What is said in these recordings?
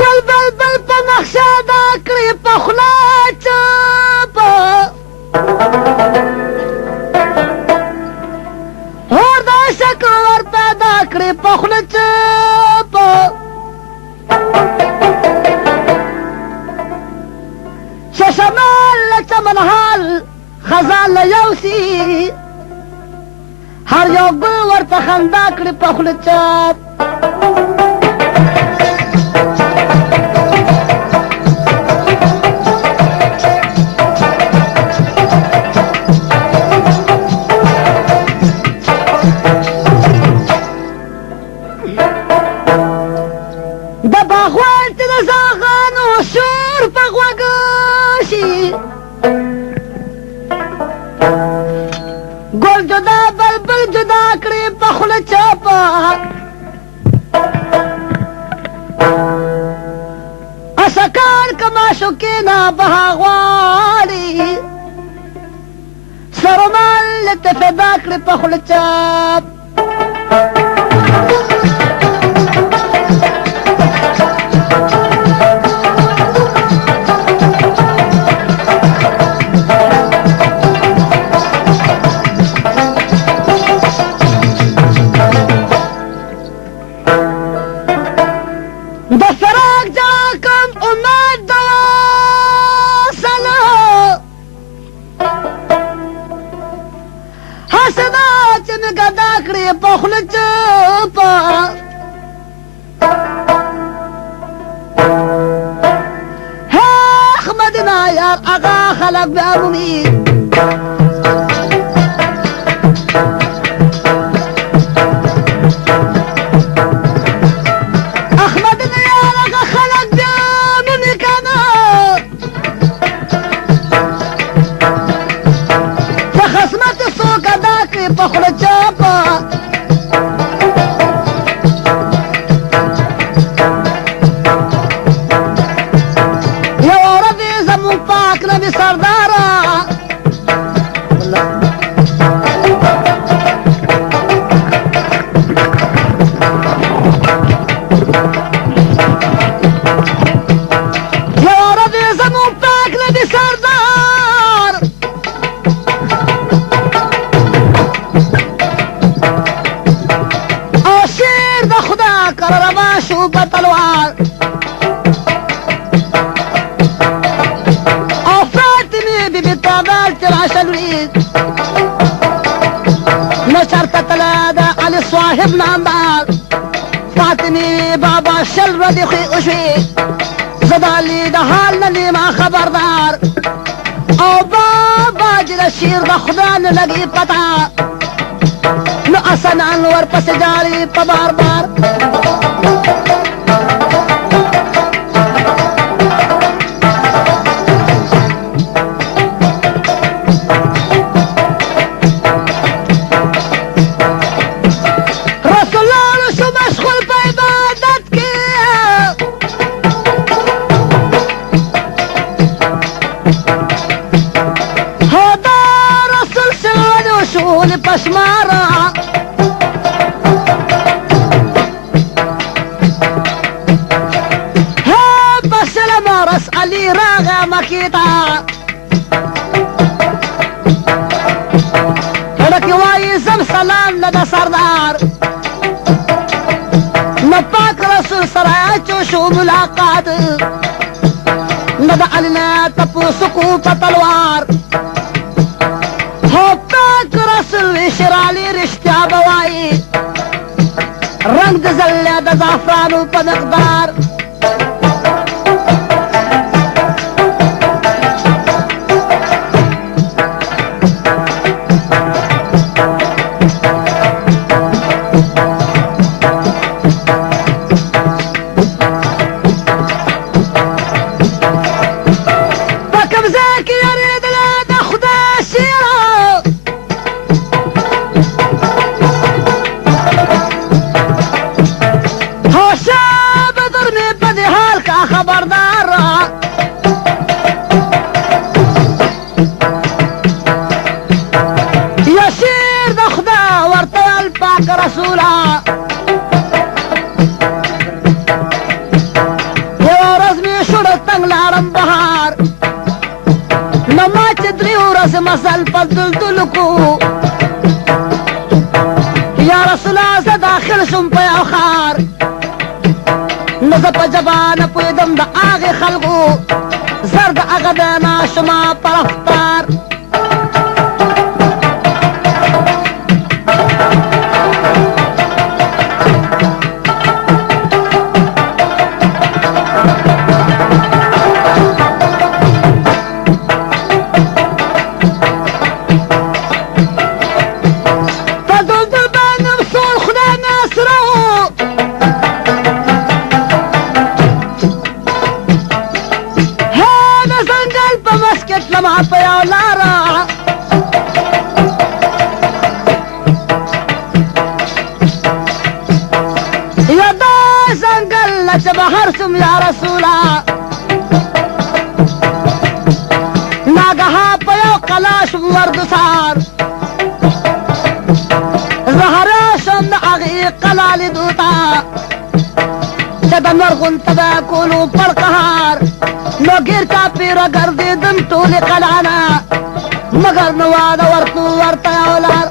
گل بلبل په نقشه دا کړې په خوله چاپه اور دا شکل ور پیدا کړې په خوله چاپه شمال له چمن حال خزان له یوسي هر یو ګل ورته خندا کړې په خوله چاپ د باغوان چې د زاغانو شور په غوږو شي ګل جدا بلبل جدا کړې په خوله چاپه اسکان کما شوکینا بها غواړي سرمال ته فدا کړې په خوله چاپ خلق بأبومي أحمد نيارك خلق بأبومي كنا فخصمت السوق داكي بخل جابا سردارا يا ربي زمون باك نبي سردار أشير ده خدا قرر ما شو بطلوار نشرت تلادا علي صاحب نامدار فاطمي بابا شل ردخي أشوي زدالي دهالني ما خبردار او بابا جل الشير ده خدان لقي بطا لو أصن أنور پس جاري ببار بار پشمارا ها بسلام رس علي راغا مكيتا لك وايزم سلام لدى سردار نباك رسول سرايا شو ملاقات ندى علينا تبو سكو تلوار شرالي رشتيا بواي رنگ دزل دا زعفرانو پا مقدار پاک رسولا یو ورځ مې شوړ تنګ لاړم بهار نو ما چې درې ورځې مزل په دلدل کو یا رسولا زه داخل شوم په یو ښار نو زه په ژبه نه پوهېدم د هغې خلکو زر د هغه د ناشما په رفتار بهر سم یا رسولا ناګها په یو قلا شم وردسار زه هره شم د هغې قلا لیدو ته چې د مرغون تبه کولو پر قهار نو ګیر چاپېره ګرځېدم ټولې قلا نه مګر نه واده ورتلو ورته یو لار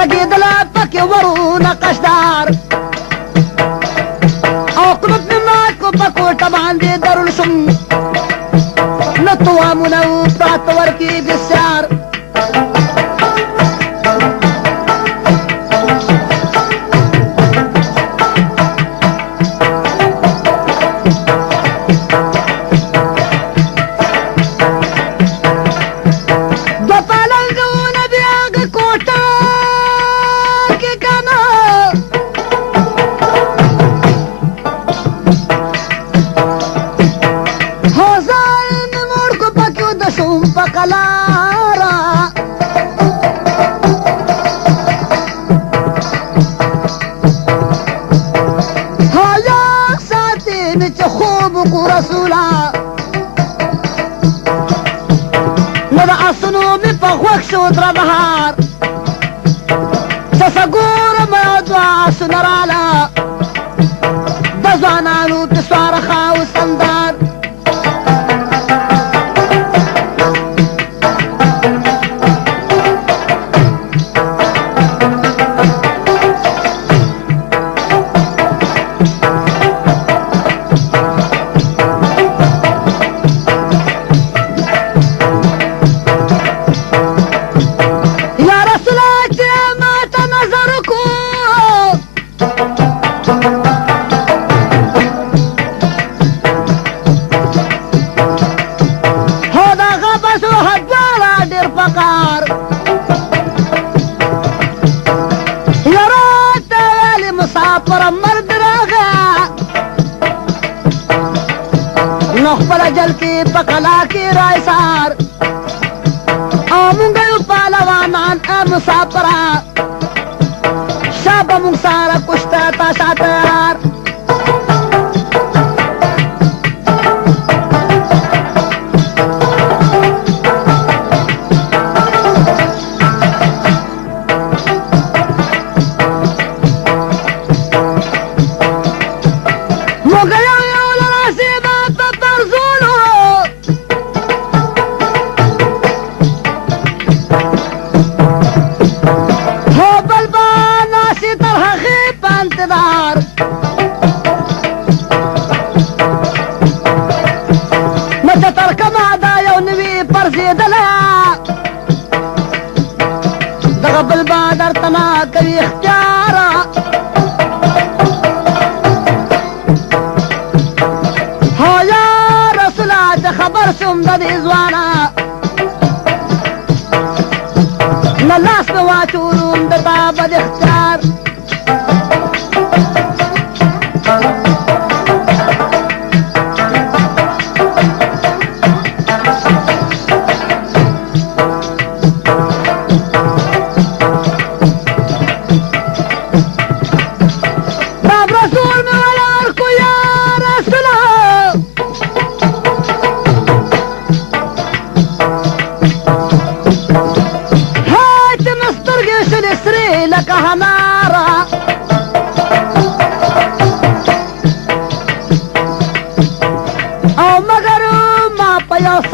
لګېدله پکې ورونه قشدار او قنوت مې مات کو په کوټه باندې درول شم نه توامونه و پراته ورکې بسیار نو د آسونو مې په غوږ شو دره بهار چې څه ګورم یو دوه آسونه راله د ځوانانو پسواره خاو سندار نو خپل جل کې په قلا کې رایسار او مونږ یو پهلوانان مسافره شابه مونږ سره کشته تا شاتر هغه بل با درته نه کوي اختیاره هو یا رسوله چې خبر شوم د دې ځوانه نه لاس مې واچولم د تا بد اختیار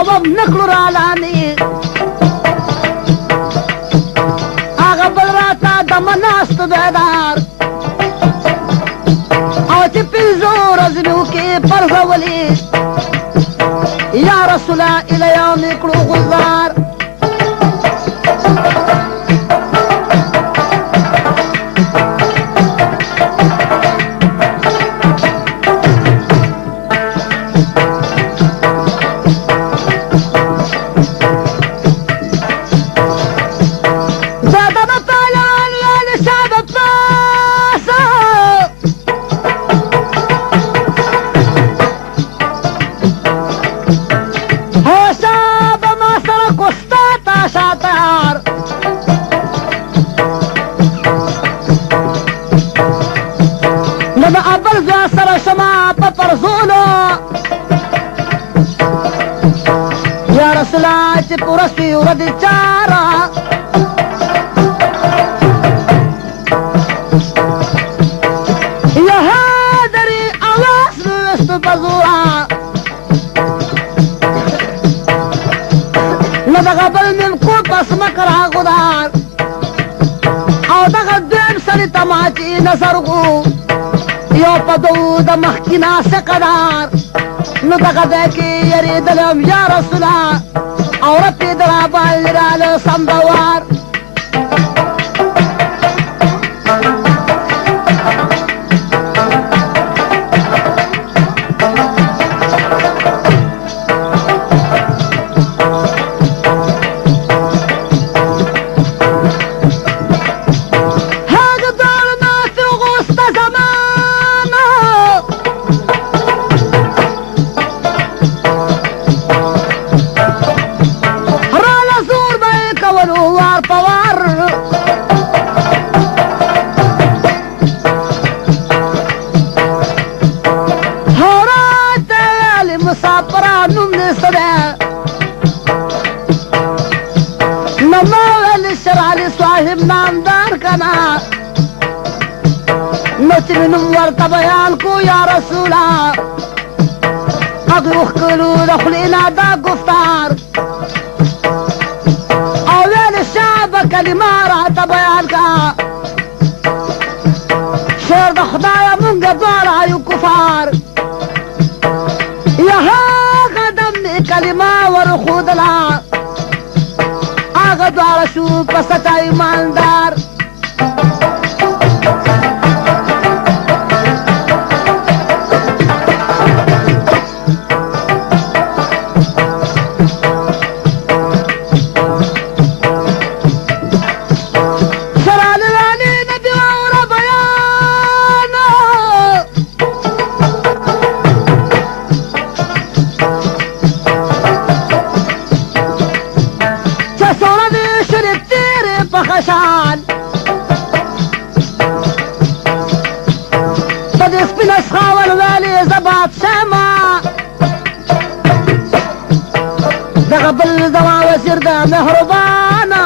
سبب نکړو را لاندې هغه بل راته دمه ناست بیدار او چې پنځو ورځې مې وکې پرځولې یا رسوله الیا مې کړو غزار چې پوره سوي ورځې چاره یا هادرې اواز مې وستو په زوره نه دغه بل مې کو پس مکه راغدار او دغه دویم سړي ته ما چې نظر غو یو په دو د مخکې ناسه قدار نو دغه ځای کې یېرېدلم یا رسوله او ربي درابا لراله صندوار نامدار کنا نو چې نوم ورته بیان کو یا رسوله هغې وښکلو د خولې نه دا ګفتار او ویلې شابه کلمه راته بیان کا شعر د خدایه مونږ دواړه یو کفار یا هغه دم مې کلمه ورښودله هغه دواړه شو په سچا ایماندار دغه بل زما وزیر د مهربانه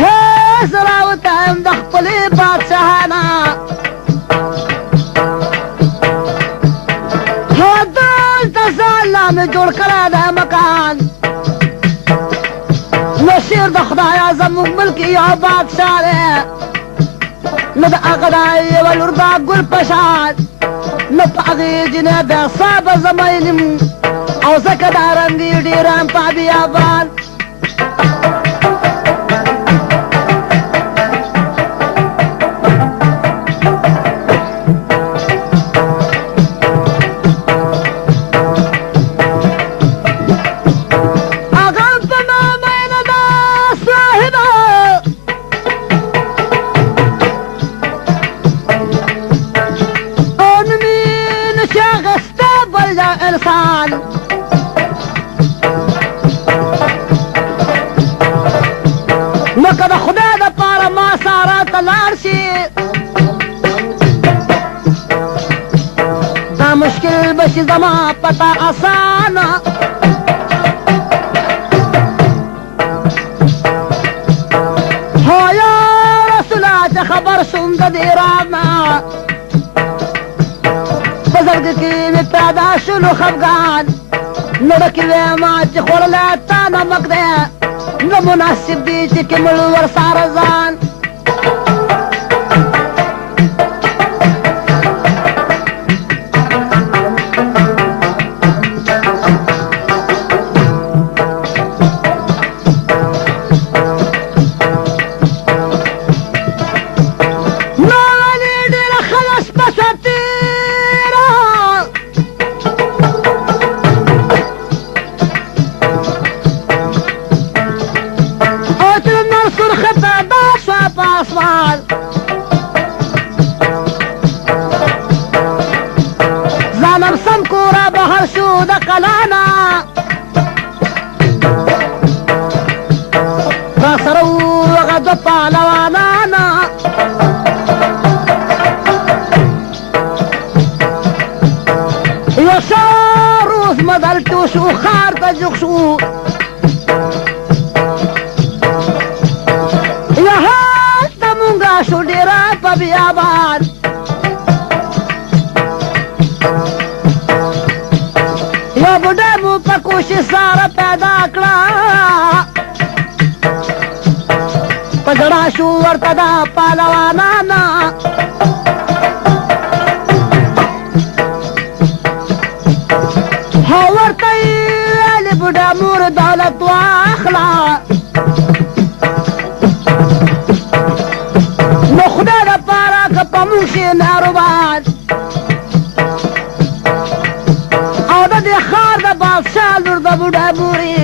هې زه راوتم د خپلې بادشاهانه هو دلته ځانله مې جوړ کړی دی مکان نو شیر د خدایه زموږ ملک یو بادشاه دی نو د هغه دا یوه لور دا ګل په شان نو په هغې جنې بیا صابه زما علم او او زکه دا رنګي ډیران په بیابان مشکل بشي زما پتا آسانا هو یا رسولا چې خبر شوم د دې رانا په زړګي کې مې پیدا شولو خفګان نو کې ما چې خوړلی تا نمک دی نو مناسب دی چې کمل ورساره ځان شو خار ته جوخ شو یا هلته مونږه شو ډېره په بیابان یا بوډا مو په کوشش ساره پیدا کړه په ژړا شو ورته دا پهلوانانه بوډا مور دولت واخلا نو خدای د پاره که په موږ شي ناروبان او د دې ښار د بادشاه لور د بوډا مورې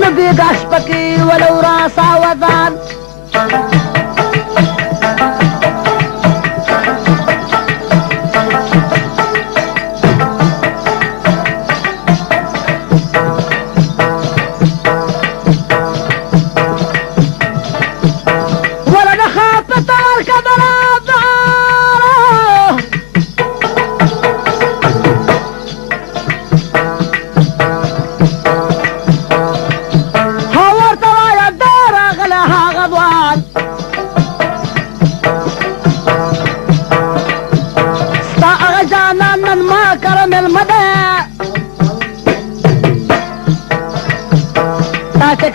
نه بېګا شپه کې ولو راسا وطن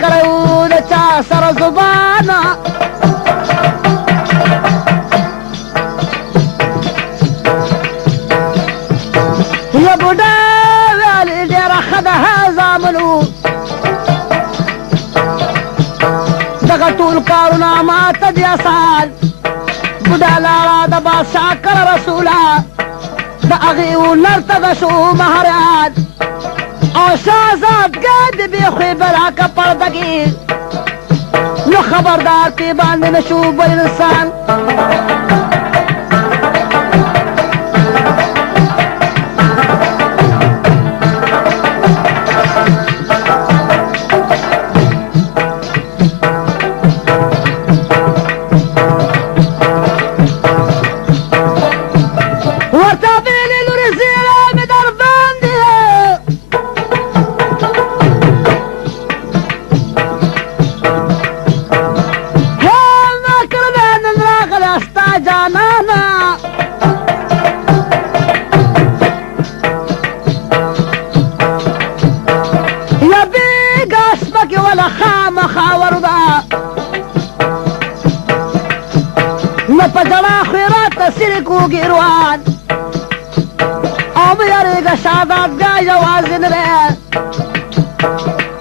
کړو د چا سره زبانه یا بوډا ویلې ډېره ښه ده زامنو دغه ټول کارونه ماته دي اسان بوډا لاړه د بادشاه کره رسوله د هغې ولر ته د شو مهاریان او شهزادګۍ د بېخوې براکه پردګي نو خبردار پې باندې نه شو بل انسان په ژړا خیرات ته سرې کوږې روان او مه یارېږه ده شاطط جاي وازن به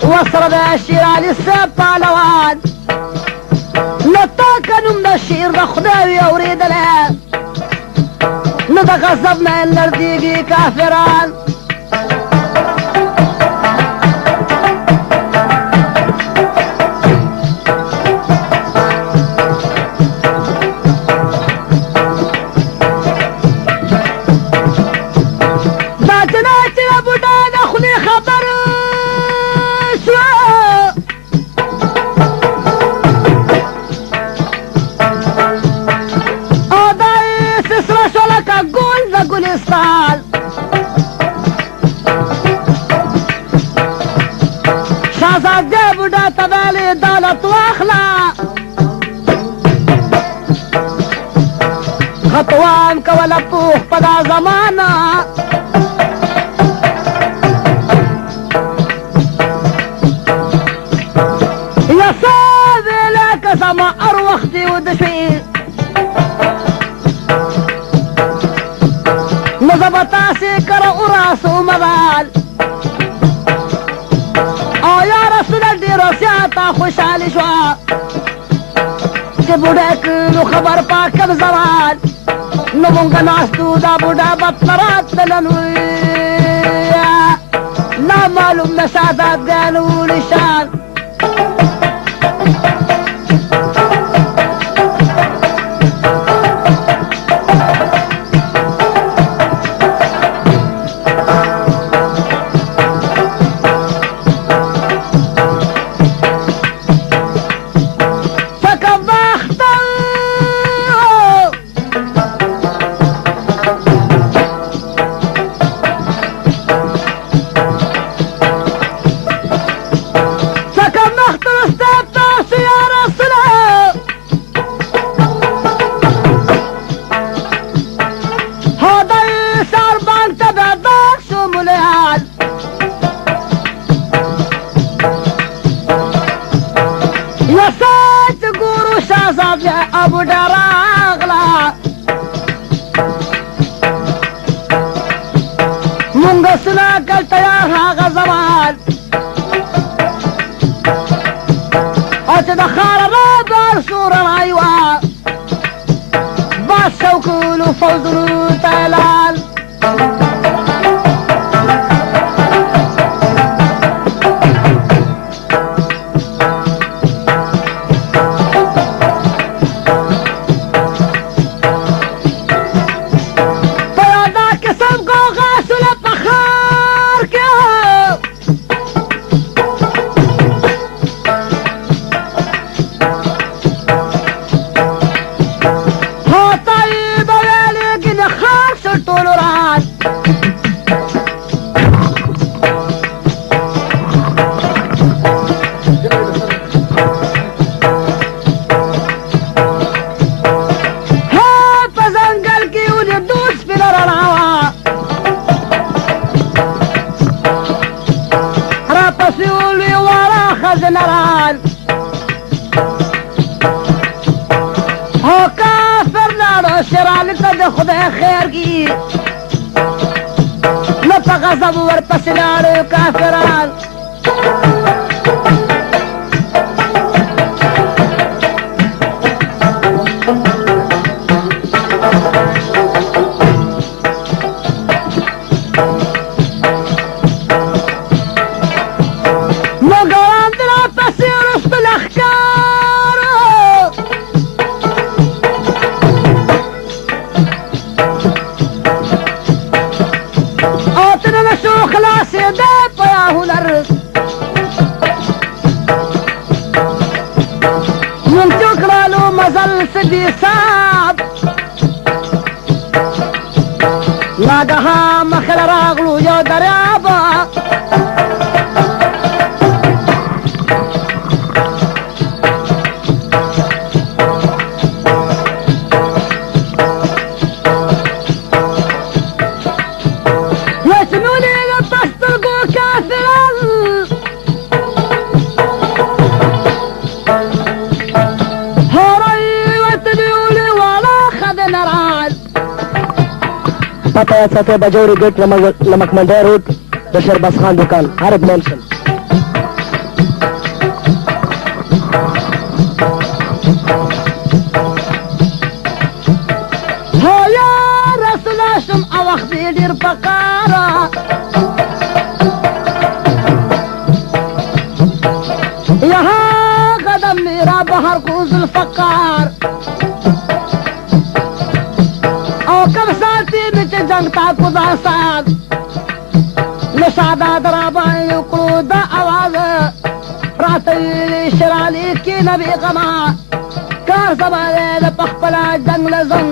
وصر ده الشير على السب علوان نطاك نم ده الشير ده خداوي أوريد له نده غصبنا النرديقي كافران خطوان كولا بوخ پدا زمانا يا صادي لك سما اروختي ودشوي نظبطاسي كرا وراسو مبال يا رسول الديرو سياتا خوشالي شوا بودك لو خبر پاک زمان نمونگا ناستو دا بودا بطلرات لنوی لا معلوم نشادات گانو لشان ابو دراغلا منغسنا قلت يا هاغ زمان اتدخل رابر سور الايوه بس وكل فوز تلال جنرال هو كافر نارو شرال قد خدا خير کی نفا غضب ورپس نارو كافران سدي صعب لاقاها مخل راغلو يا دريابا يسنوني لتصدقوا كافرا پته یاد ساتئ بجوري ګیټ لمک منډی روډ د شرباز خان دکان عرب مینشن. هو یا رسول شم او وخت ډیر پکاره यहाँ कदम मेरा बाहर को जुल्फकार और कब साथी बिच जंगता खुदा साथ नशादा दराबाई क्रोधा आवाज रात शराली की नबी कमा कार सवाले पखपला जंगल जंग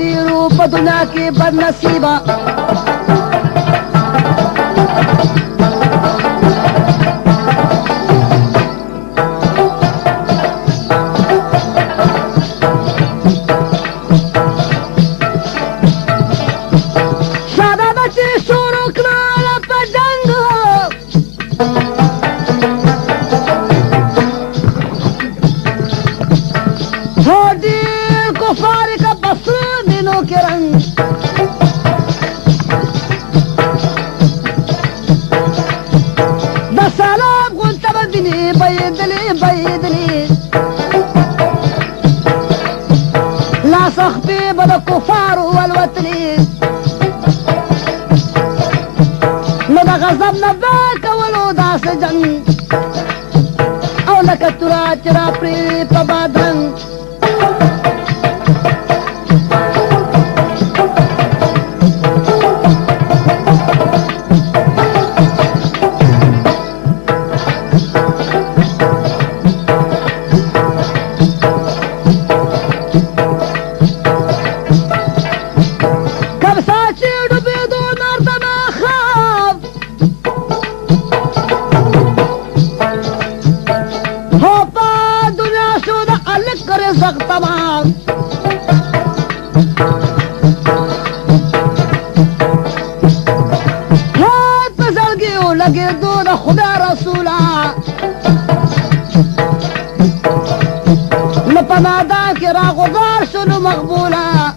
ډیرو په دنیا کې بد نصیبه شهزاده چې شروع کړله په جنګ هو ډېر کفار که بسرو के रंग दसालाब गुंतब दिनी बैदली لا صخبي بدا كفار والوطني لدا غضب نباك ولو داس جنگ او لك ترا چرا پری پبادرنگ لگے دور خدا رسولا لپنادا کے راغدار شنو مقبولا